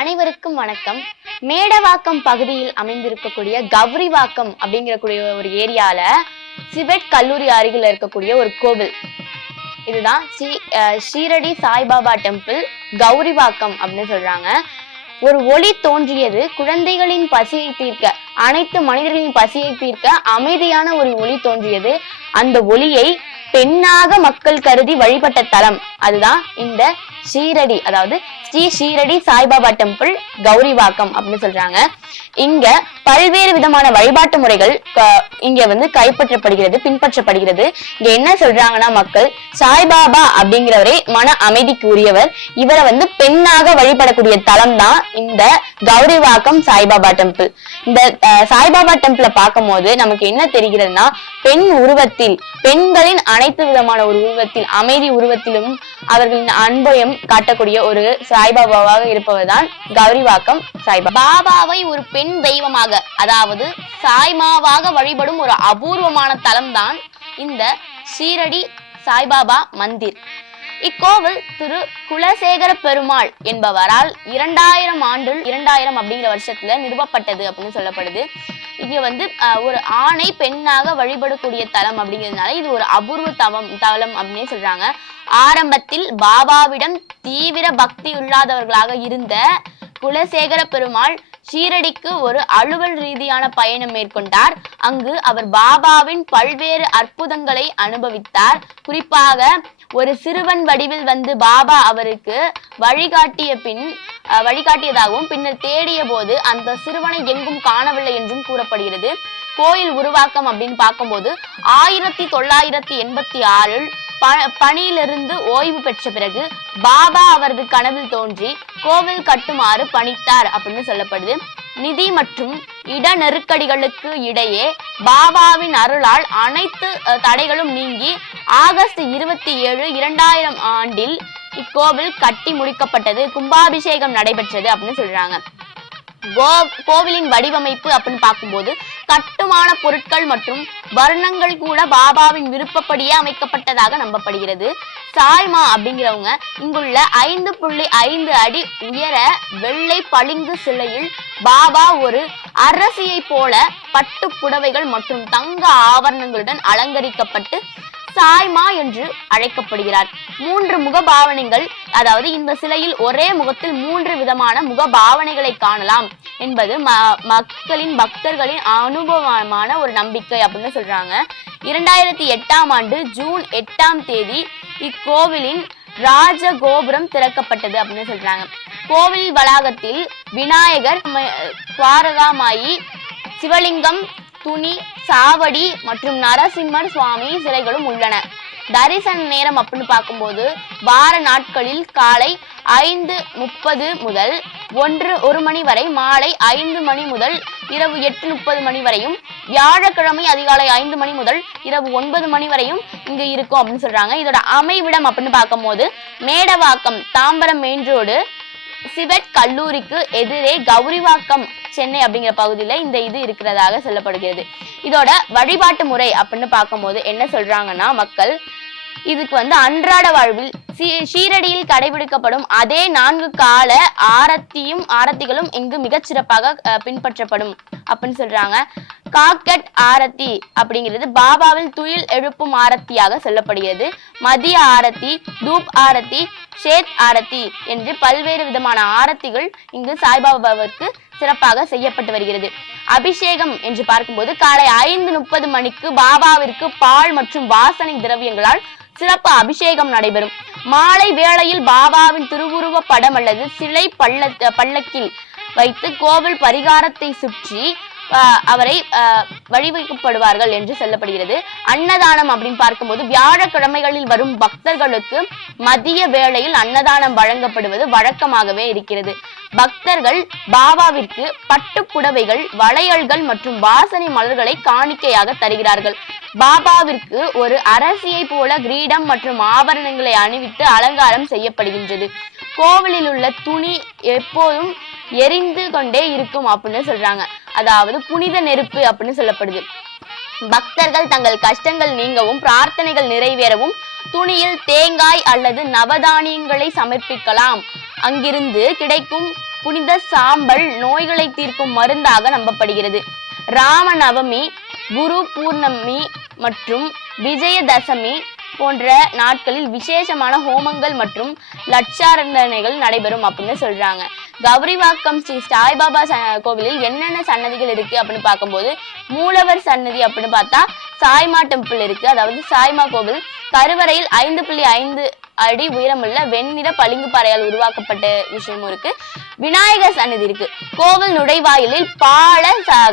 அனைவருக்கும் வணக்கம். மேடவாக்கம் பகுதியில் அமைந்திருக்கக்கூடிய கௌரிவாக்கம் அப்படிங்கக்கூடிய ஒரு ஏரியால சிவெட் கல்லூரி அருகில் இருக்கக்கூடிய ஒரு கோவில். இதுதான் ஷீரடி சாய்பாபா டெம்பிள் கௌரிவாக்கம் அப்படின்னு சொல்றாங்க. ஒரு ஒளி தோன்றியது குழந்தைகளின் பசியை தீர்க்க, அனைத்து மனிதர்களின் பசியை தீர்க்க அமைதியான ஒரு ஒளி தோன்றியது. அந்த ஒளியை பெண்ணாக மக்கள் கருதி வழிபட்ட தலம் அதுதான் இந்த ஷீரடி, அதாவது ஸ்ரீ ஷீரடி சாய்பாபா டெம்பிள் கௌரிவாக்கம் அப்படின்னு சொல்றாங்க. இங்க பல்வேறு விதமான வழிபாட்டு முறைகள் இங்க கைப்பற்றப்படுகிறது, பின்பற்றப்படுகிறது. இங்க என்ன சொல்றாங்கன்னா, மக்கள் சாய்பாபா அப்படிங்கிறவரே மன அமைதிக்கு உரியவர். இவரை பெண்ணாக வழிபடக்கூடிய தலம் தான் இந்த கௌரிவாக்கம் சாய்பாபா டெம்பிள். இந்த சாய்பாபா டெம்பிளை பார்க்கும் போது நமக்கு என்ன தெரிகிறதுனா, பெண் உருவத்தில், பெண்களின் அனைத்து விதமான ஒரு உருவத்தில், அமைதி உருவத்திலும் அவர்களின் அன்பையும் காட்டக்கூடிய ஒரு சாய்பாபாவாக இருப்பவர்தான் கௌரிவாக்கம் சாய்பாபா. பாபாவை ஒரு பெண் தெய்வமாக, அதாவது சாய்மாவாக வழிபடும் ஒரு அபூர்வமான தலம் தான் இந்த ஷீரடி சாய்பாபா மந்திர். இக்கோவில் திரு குலசேகர பெருமாள் என்பவரால் 2000 அப்படிங்கிற வருஷத்துல நிறுவப்பட்டது அப்படின்னு சொல்லப்படுது. இங்க ஒரு ஆணை பெண்ணாக வழிபடக்கூடிய தலம் அப்படிங்கிறதுனால இது ஒரு அபூர்வ தலம் அப்படின்னு சொல்றாங்க. ஆரம்பத்தில் பாபாவிடம் தீவிர பக்தி இல்லாதவர்களாக இருந்த குலசேகர பெருமாள் ஷீரடிக்கு ஒரு அலுவல் ரீதியான பயணம் மேற்கொண்டார். அங்கு அவர் பாபாவின் பல்வேறு அற்புதங்களை அனுபவித்தார். குறிப்பாக ஒரு சிறுவன் வடிவில் பாபா அவருக்கு வழிகாட்டியதாகவும் பின்னர் தேடிய போது அந்த சிறுவனை எங்கும் காணவில்லை என்றும் கூறப்படுகிறது. கோயில் உருவாக்கம் அப்படின்னு பார்க்கும்போது 1986 பணியிலிருந்து ஓய்வு பெற்ற பிறகு பாபா அவரது கனவில் தோன்றி கோவில் கட்டுமாறு பணித்தார் அப்படின்னு சொல்லப்படுது. நிதி மற்றும் இட நெருக்கடிகளுக்கு இடையே பாபாவின் அருளால் அனைத்து தடைகளும் நீங்கி ஆகஸ்ட் 27, 2000 இக்கோவில் கட்டி முடிக்கப்பட்டது. கும்பாபிஷேகம் நடைபெற்றது அப்படின்னு சொல்றாங்க. கோவிலின் வடிவமைப்பு அப்படின்னு பார்க்கும்போது கட்டுமான பொருட்கள் மற்றும் வர்ணங்கள் கூட பாபாவின் விருப்பப்படியே அமைக்கப்பட்டதாக நம்பப்படுகிறது. சாய்மா அப்படிங்கிறவங்க இங்குள்ள 5.5 அடி உயர வெள்ளை பளிங்கு சிலையில் பாபா ஒரு அரசியை போல பட்டு புடவைகள் மற்றும் தங்க ஆபரணங்களுடன் அலங்கரிக்கப்பட்டு சாய்மா என்று அழைக்கப்படுகிறார். 3 முக பாவனைகள், அதாவது இந்த சிலையில் ஒரே முகத்தில் 3 விதமான முக பாவனைகளை காணலாம் என்பது மக்களின் பக்தர்களின் அனுபவமான ஒரு நம்பிக்கை அப்படின்னு சொல்றாங்க. 2008 ஜூன் 8 இக்கோவிலின் ராஜ கோபுரம் திறக்கப்பட்டது அப்படின்னு சொல்றாங்க. கோவில் வளாகத்தில் விநாயகர், துவாரகாமாயி, சிவலிங்கம், துணி, சாவடி மற்றும் நரசிம்மர் சுவாமி சிலைகளும் உள்ளன. தரிசன நேரம் அப்படின்னு பார்க்கும்போது வார நாட்களில் காலை 5:30 முதல் 1 மணி வரை, மாலை 5 மணி முதல் இரவு 8:30 மணி வரையும், வியாழக்கிழமை அதிகாலை 5 மணி முதல் இரவு 9 மணி வரையும் இங்கு இருக்கும் அப்படின்னு சொல்றாங்க. இதோட அமைவிடம் அப்படின்னு பார்க்கும்போது மேடவாக்கம், தாம்பரம் மெயின் ரோடு, சிவெட் கல்லூரிக்கு எதிரே கௌரிவாக்கம் சென்னை அப்படிங்கிற பகுதியில இந்த இது இருக்கிறதாக சொல்லப்படுகிறது. இதோட வழிபாட்டு முறை அப்படின்னு பார்க்கும்போது என்ன சொல்றாங்கன்னா, மக்கள் இதுக்கு அன்றாட வாழ்வில் ஷீரடியில் கடைபிடிக்கப்படும் அதே 4 கால ஆரத்திகளும் இங்கு மிகச்சிறப்பாக பின்பற்றப்படும் அப்படின்னு சொல்றாங்க. காக்கட் ஆரத்தி அப்படிங்கிறது பாபாவில் துயில் எழுப்பும் ஆரத்தியாக சொல்லப்படுகிறது. மதிய ஆரத்தி, தூப் ஆரத்தி, ஷேத் ஆரத்தி என்று பல்வேறு விதமான ஆரத்திகள் இங்கு சாய்பாபாவிற்கு சிறப்பாக செய்யப்பட்டு வருகிறது. அபிஷேகம் என்று பார்க்கும்போது காலை 5:30 மணிக்கு பாபாவிற்கு பால் மற்றும் வாசனை திரவியங்களால் சிறப்பு அபிஷேகம் நடைபெறும். மாலை வேளையில் பாபாவின் திருவுருவ படம் அல்லது சிலை பல்லக்கில் வைத்து கோவில் பரிகாரத்தை சுற்றி அவரை வழிவைக்கப்படுவார்கள் என்று சொல்லப்படுகிறது. அன்னதானம் அப்படின்னு பார்க்கும்போது வியாழக்கிழமைகளில் வரும் பக்தர்களுக்கு மதிய வேளையில் அன்னதானம் வழங்கப்படுவது வழக்கமாகவே இருக்கிறது. பக்தர்கள் பாபாவிற்கு பட்டு புடவைகள், வளையல்கள் மற்றும் வாசனை மலர்களை காணிக்கையாக தருகிறார்கள். பாபாவிற்கு ஒரு அரசியை போல கிரீடம் மற்றும் ஆபரணங்களை அணிவித்து அலங்காரம் செய்யப்படுகின்றது. கோவிலில் உள்ள துணி எப்போதும் எரிந்து கொண்டே இருக்கும் அப்படின்னு சொல்றாங்க. அதாவது புனித நெருப்பு அப்படின்னு சொல்லப்படுது. பக்தர்கள் தங்கள் கஷ்டங்கள் நீங்கவும் பிரார்த்தனைகள் நிறைவேறவும் துணியில் தேங்காய் அல்லது நவதானியங்களை சமர்ப்பிக்கலாம் அங்கிருந்து கிடைக்கும் புனித சாம்பல் நோய்களை தீர்க்கும் மருந்தாக நம்பப்படுகிறது. ராமநவமி, குரு பூர்ணமி மற்றும் விஜயதசமி போன்ற நாட்களில் விசேஷமான ஹோமங்கள் மற்றும் லட்சாரணைகள் நடைபெறும் அப்படின்னு சொல்றாங்க. கௌரிவாக்கம் ஸ்ரீ சாய்பாபா கோவிலில் என்னென்ன சன்னதிகள் இருக்கு அப்படின்னு பார்க்கும்போது, மூலவர் சன்னதி அப்படின்னு பார்த்தா சாய்மா டெம்பிள் இருக்கு. அதாவது சாய்மா கோவில் கருவறையில் 5.5 அடி உயரமுள்ள வெண்ணிற பளிங்கு பாறையால் உருவாக்கப்பட்ட விஷயமும் இருக்கு. விநாயகர் சன்னதி இருக்கு. கோவில் நுழைவாயிலில் பால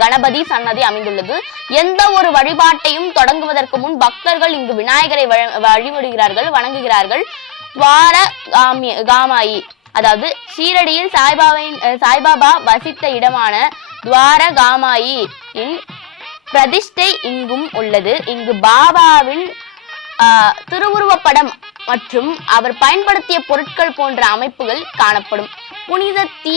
கணபதி சன்னதி அமைந்துள்ளது. எந்த ஒரு வழிபாட்டையும் தொடங்குவதற்கு முன் பக்தர்கள் இங்கு விநாயகரை வழிபடுகிறார்கள், வணங்குகிறார்கள். துவார காமாயி, அதாவது ஷீரடியில் சாய்பாபா வசித்த இடமான துவாரகாமாயி பிரதிஷ்டை இங்கும் உள்ளது. இங்கு பாபாவின் திருவுருவப்படம் மற்றும் அவர் பயன்படுத்திய பொருட்கள் போன்ற அமைப்புகள் காணப்படும். புனித தீ,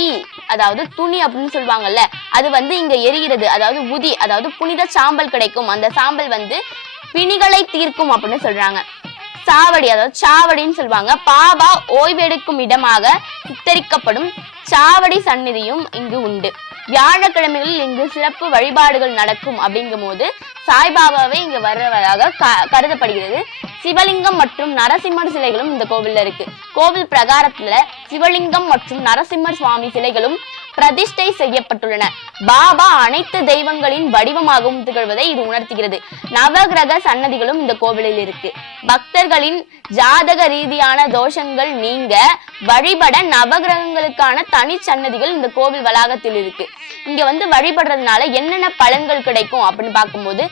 அதாவது துணி அப்படின்னு சொல்லுவாங்கல்ல, அது இங்க எரிகிறது. அதாவது உதி, அதாவது புனித சாம்பல் கிடைக்கும். அந்த சாம்பல் பிணிகளை தீர்க்கும் அப்படின்னு சொல்றாங்க. சாவடி, அதாவது சாவடின்னு சொல்லுவாங்க. பாபா ஓய்வெடுக்கும் இடமாக சித்தரிக்கப்படும் சாவடி சந்நிதியும் இங்கு உண்டு. வியாழக்கிழமைகளில் இங்கு சிறப்பு வழிபாடுகள் நடக்கும். அப்படிங்கும் போது சாய்பாபாவே இங்க வர்றவதாக கருதப்படுகிறது. சிவலிங்கம் மற்றும் நரசிம்மர் சிலைகளும் இந்த கோவில்ல இருக்கு. கோவில் பிரகாரத்துல சிவலிங்கம் மற்றும் நரசிம்மர் சுவாமி சிலைகளும் பிரதிஷ்டை செய்யப்பட்டுள்ளன. பாபா அனைத்து தெய்வங்களின் வடிவமாகவும் திகழ்வதை இது உணர்த்துகிறது. நவகிரக சன்னதிகளும் இந்த கோவிலில் இருக்கு. பக்தர்களின் ஜாதக ரீதியான தோஷங்கள் நீங்க வழிபட நவகிரகங்களுக்கான தனி சன்னதிகள் இந்த கோவில் வளாகத்தில் இருக்கு. இங்க வழிபடுறதுனால என்னென்ன பலன்கள் கிடைக்கும் அப்படின்னு பார்க்கும்போது,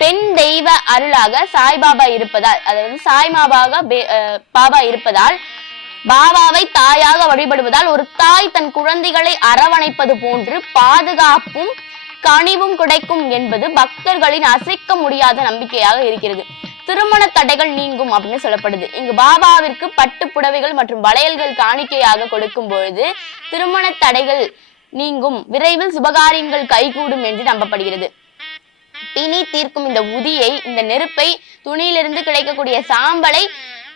பெண் தெய்வ அருளாக சாய்பாபா இருப்பதால், அதாவது பாபா இருப்பதால், பாபாவை தாயாக வழிபடுவதால் ஒரு தாய் தன் குழந்தைகளை அரவணைப்பது போன்று பாதுகாப்பும் கனிவும் கிடைக்கும் என்பது பக்தர்களின் அசைக்க முடியாத நம்பிக்கையாக இருக்கிறது. திருமண தடைகள் நீங்கும் அப்படின்னு சொல்லப்படுது. இங்கு பாபாவிற்கு பட்டு புடவைகள் மற்றும் வளையல்கள் காணிக்கையாக கொடுக்கும் பொழுது திருமண தடைகள் நீங்கும், விரைவில் சுபகாரியங்கள் கைகூடும் என்று நம்பப்படுகிறது. பிணி தீர்க்கும் இந்த உதியை, இந்த நெருப்பை, துணியிலிருந்து கிடைக்கக்கூடிய சாம்பலை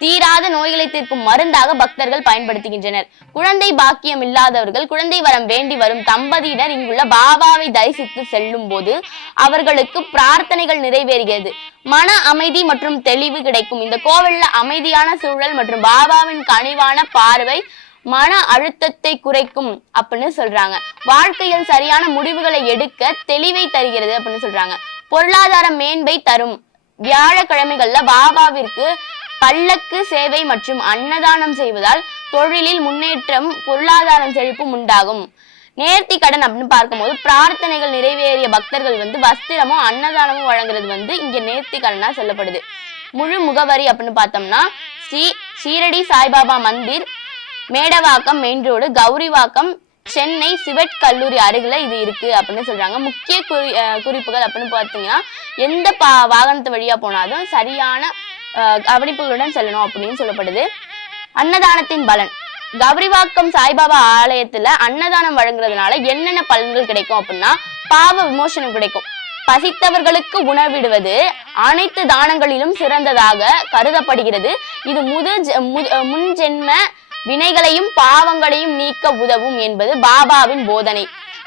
தீராத நோய்களை தீர்க்கும் மருந்தாக பக்தர்கள் பயன்படுத்துகின்றனர். குழந்தை பாக்கியம் இல்லாதவர்கள், குழந்தை வரம் வேண்டி வரும் தம்பதியினர் இங்குள்ள பாபாவை தரிசித்து செல்லும் போது அவர்களுக்கு பிரார்த்தனைகள் நிறைவேறுகிறது. மன அமைதி மற்றும் தெளிவு கிடைக்கும். இந்த கோவில்ல அமைதியான சூழல் மற்றும் பாபாவின் கனிவான பார்வை மன அழுத்தத்தை குறைக்கும் அப்படின்னு சொல்றாங்க. வாழ்க்கையில் சரியான முடிவுகளை எடுக்க தெளிவை தருகிறது அப்படின்னு சொல்றாங்க. பொருளாதார மேன்மை தரும். வியாழக்கிழமைகள்ல பாபாவிற்கு பல்லக்கு சேவை மற்றும் அன்னதானம் செய்வதால் தொழிலில் முன்னேற்றம், பொருளாதாரம் செழிப்பும் உண்டாகும். நேர்த்தி கடன் அப்படின்னு பார்க்கும்போது, பிரார்த்தனைகள் நிறைவேறிய பக்தர்கள் வஸ்திரமும் அன்னதானமும் வழங்குறது இங்க நேர்த்தி கடனா சொல்லப்படுது. முழு முகவரி அப்படின்னு பார்த்தோம்னா, ஷீரடி சாய்பாபா மந்திர், மேடவாக்கம் மெயின் ரோடு, கௌரிவாக்கம், சென்னை சிவட் கல்லூரி அருகில இது இருக்கு அப்படின்னு சொல்றாங்க. முக்கிய குறிப்புகள் அப்படின்னு பார்த்தீங்கன்னா, எந்த வாகனத்து வழியா போனாலும் சரியான கவனிப்புகளுடன் செல்லணும் அப்படின்னு சொல்லப்படுது. அன்னதானத்தின் பலன். கௌரிவாக்கம் சாய்பாபா ஆலயத்துல அன்னதானம் வழங்குறதுனால என்னென்ன பலன்கள் கிடைக்கும் அப்படின்னா, பாவ விமோசனம் கிடைக்கும். பசித்தவர்களுக்கு உணவிடுவது அனைத்து தானங்களிலும் சிறந்ததாக கருதப்படுகிறது. இது முன்ஜென்ம வினைகளையும் பாவங்களையும் நீக்க உதவும் என்பது பாபாவின் போதனை.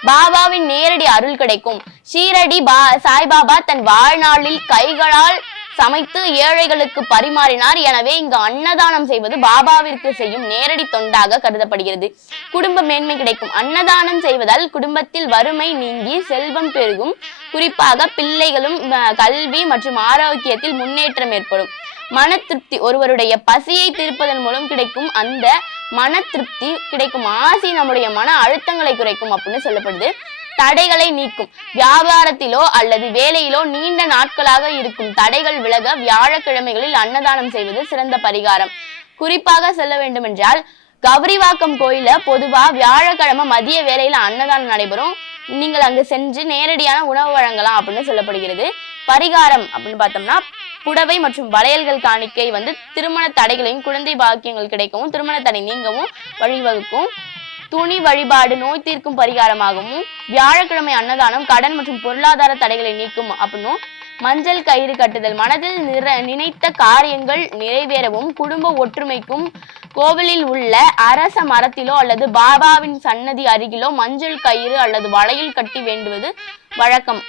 பாபாவின் நேரடி அருள் கிடைக்கும். ஷீரடி சாய்பாபா தன் வாழ்நாளில் கைகளால் சமைத்து ஏழைகளுக்கு பரிமாறினார். எனவே இங்கு அன்னதானம் செய்வது பாபாவிற்கு செய்யும் நேரடி தொண்டாக கருதப்படுகிறது. குடும்ப மேன்மை கிடைக்கும். அன்னதானம் செய்வதால் குடும்பத்தில் வறுமை நீங்கி செல்வம் பெருகும். குறிப்பாக பிள்ளைகளும் கல்வி மற்றும் ஆரோக்கியத்தில் முன்னேற்றம் ஏற்படும். மன திருப்தி. ஒருவருடைய பசியை தீர்ப்பதன் மூலம் கிடைக்கும் அந்த மன திருப்தி கிடைக்கும் ஆசி நம்முடைய மன அழுத்தங்களை குறைக்கும் அப்படின்னு சொல்லப்படுது. தடைகளை நீக்கும். வியாபாரத்திலோ அல்லது வேலையிலோ நீண்ட நாட்களாக இருக்கும் தடைகள் விலக வியாழக்கிழமைகளில் அன்னதானம் செய்வது சிறந்த பரிகாரம். குறிப்பாக சொல்ல வேண்டும் என்றால், கௌரிவாக்கம் கோயில பொதுவா வியாழக்கிழமை மதிய வேளையில அன்னதானம் நடைபெறும். நீங்கள் அங்கு சென்று நேரடியான உணவு வழங்கலாம் அப்படின்னு சொல்லப்படுகிறது. பரிகாரம் அப்படின்னு பார்த்தோம்னா, புடவை மற்றும் வளையல்கள் காணிக்கை திருமண தடைகளையும் குழந்தை பாக்கியங்கள் கிடைக்கவும் திருமண தடை நீங்கவும் வழிவகுக்கும். துணி வழிபாடு நோய் தீர்க்கும் பரிகாரமாகவும், வியாழக்கிழமை அன்னதானம் கடன் மற்றும் பொருளாதார தடைகளை நீக்கும் அப்படின்னும், மஞ்சள் கயிறு கட்டுதல் மனதில் நினைத்த காரியங்கள் நிறைவேறவும் குடும்ப ஒற்றுமைக்கும் கோவிலில் உள்ள அரச மரத்திலோ அல்லது பாபாவின் சன்னதி அருகிலோ மஞ்சள் கயிறு அல்லது வளையல் கட்டி வேண்டுவது வழக்கம்.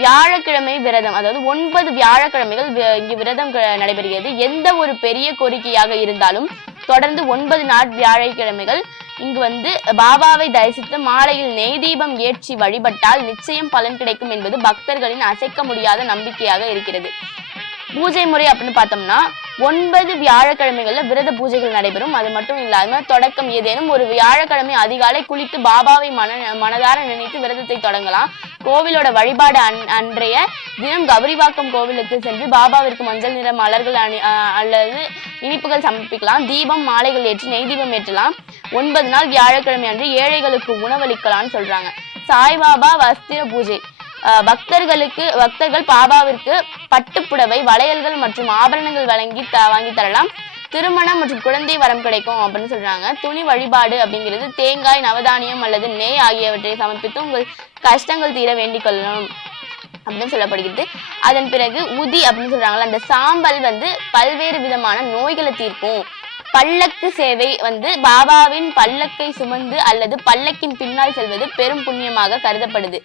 வியாழக்கிழமை விரதம், அதாவது 9 வியாழக்கிழமைகள் இங்கு விரதம் நடைபெறுகிறது. எந்த ஒரு பெரிய கோரிக்கையாக இருந்தாலும் தொடர்ந்து 9 வியாழக்கிழமைகள் இங்கு பாபாவை தரிசித்து மாலையில் நெய் தீபம் ஏற்றி வழிபட்டால் நிச்சயம் பலன் கிடைக்கும் என்பது பக்தர்களின் அசைக்க முடியாத நம்பிக்கையாக இருக்கிறது. பூஜை முறை அப்படின்னு பார்த்தோம்னா 9 வியாழக்கிழமைகள்ல விரத பூஜைகள் நடைபெறும். அது மட்டும் இல்லாம தொடக்கம் ஏதேனும் ஒரு வியாழக்கிழமை அதிகாலை குளித்து பாபாவை மனதார நினைத்து விரதத்தை தொடங்கலாம். கோவிலோட வழிபாடு அன்றைய தினம் கௌரிவாக்கம் கோவிலுக்கு சென்று பாபாவிற்கு மஞ்சள் நிற மலர்கள் அல்லது இனிப்புகள் சமர்ப்பிக்கலாம். தீபம் மாலைகள் ஏற்றி நெய் தீபம் ஏற்றலாம். 9 நாள் வியாழக்கிழமை அன்று ஏழைகளுக்கு உணவளிக்கலாம்னு சொல்றாங்க. சாய்பாபா வஸ்திர பூஜை, பக்தர்கள் பாபாவிற்கு பட்டுப்புடவை, வளையல்கள் மற்றும் ஆபரணங்கள் வாங்கி தரலாம். திருமணம் மற்றும் குழந்தை வரம் கிடைக்கும் அப்படின்னு சொல்றாங்க. துணி வழிபாடு அப்படிங்கிறது தேங்காய், நவதானியம் அல்லது நெய் ஆகியவற்றை சமர்ப்பித்து உங்கள் கஷ்டங்கள் தீர வேண்டிக் கொள்ளணும் அப்படின்னு சொல்லப்படுகிறது. அதன் பிறகு உதி அப்படின்னு சொல்றாங்கல்ல, அந்த சாம்பல் பல்வேறு விதமான நோய்களை தீர்க்கும். பல்லக்கு சேவை பாபாவின் பல்லக்கை சுமந்து அல்லது பல்லக்கின் பின்னால் செல்வது பெரும் புண்ணியமாக கருதப்படுது.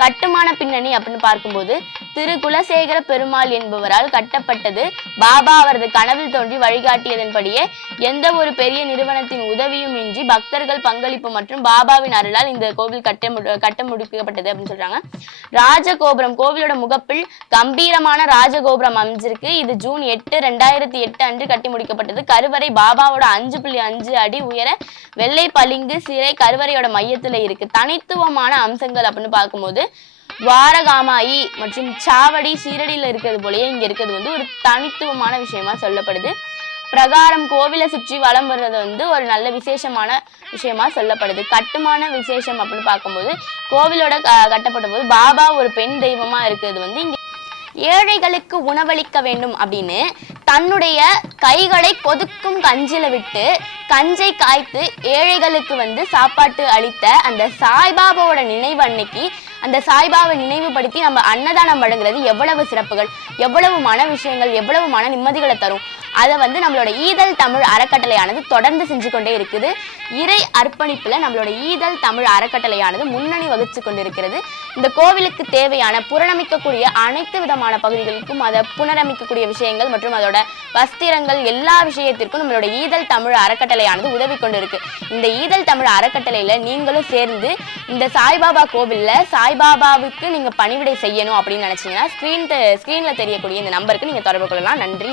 கட்டுமான பின்னணி அப்படின்னு பார்க்கும்போது திரு குலசேகர பெருமாள் என்பவரால் கட்டப்பட்டது. பாபா அவரது கனவில் தோன்றி வழிகாட்டியதன்படியே எந்த ஒரு பெரிய நிறுவனத்தின் உதவியும் இன்றி பக்தர்கள் பங்களிப்பு மற்றும் பாபாவின் அருளால் இந்த கோவில் கட்ட முடிக்கப்பட்டது அப்படின்னு சொல்றாங்க. ராஜகோபுரம், கோவிலோட முகப்பில் கம்பீரமான ராஜகோபுரம் அமைஞ்சிருக்கு. இது ஜூன் 8, 2008 அன்று கட்டி முடிக்கப்பட்டது. கருவறை பாபாவோட 5.5 அடி உயர வெள்ளை பளிங்கு சிறை கருவறையோட மையத்துல இருக்கு. தனித்துவமான அம்சங்கள் அப்படின்னு பார்க்கும்போது வாரகாமாயி மற்றும் சாவடி சீரடியில் இருக்கிறது போலயே இங்க இருக்கிறது ஒரு தனித்துவமான விஷயமா சொல்லப்படுது. பிரகாரம், கோவிலை சுற்றி வலம் வர்றது ஒரு நல்ல விசேஷமான விஷயமா சொல்லப்படுது. கட்டுமான விசேஷம் அப்படின்னு பார்க்கும்போது கோவிலோட கட்டப்பட்ட போது பாபா ஒரு பெண் தெய்வமா இருக்கிறது இங்க ஏழைகளுக்கு உணவளிக்க வேண்டும் அப்படின்னு தன்னுடைய கைகளை கொதுக்கும் கஞ்சில விட்டு கஞ்சை காய்த்து ஏழைகளுக்கு சாப்பாட்டு அளித்த அந்த சாய்பாபாவோட நினைவு அன்னைக்கு அந்த சாய்பாபா நினைவுபடுத்தி நம்ம அன்னதானம் வழங்குறது எவ்வளவு சிறப்புகள், எவ்வளவு மன விஷயங்கள், எவ்வளவு மன நிம்மதிகளை தரும். அதை நம்மளோட ஈதல் தமிழ் அறக்கட்டளையானது தொடர்ந்து செஞ்சு கொண்டே இருக்குது. இறை அர்ப்பணிப்புல நம்மளோட ஈதல் தமிழ் அறக்கட்டளையானது முன்னணி வகிச்சு கொண்டிருக்கிறது. இந்த கோவிலுக்கு தேவையான புனரமைக்கக்கூடிய அனைத்து விதமான பகுதிகளுக்கும் அதை புனரமைக்கக்கூடிய விஷயங்கள் மற்றும் அதோட வஸ்திரங்கள் எல்லா விஷயத்திற்கும் நம்மளோட ஈதல் தமிழ் அறக்கட்டளையானது உதவி கொண்டிருக்கு. இந்த ஈதல் தமிழ் அறக்கட்டளையில நீங்களும் சேர்ந்து இந்த சாய்பாபா கோவில்ல சாய்பாபாவுக்கு நீங்க பணிவிடை செய்யணும் அப்படின்னு நினைச்சீங்கன்னா ஸ்கிரீன்ல தெரியக்கூடிய இந்த நம்பருக்கு நீங்க தொடர்பு கொள்ளலாம். நன்றி.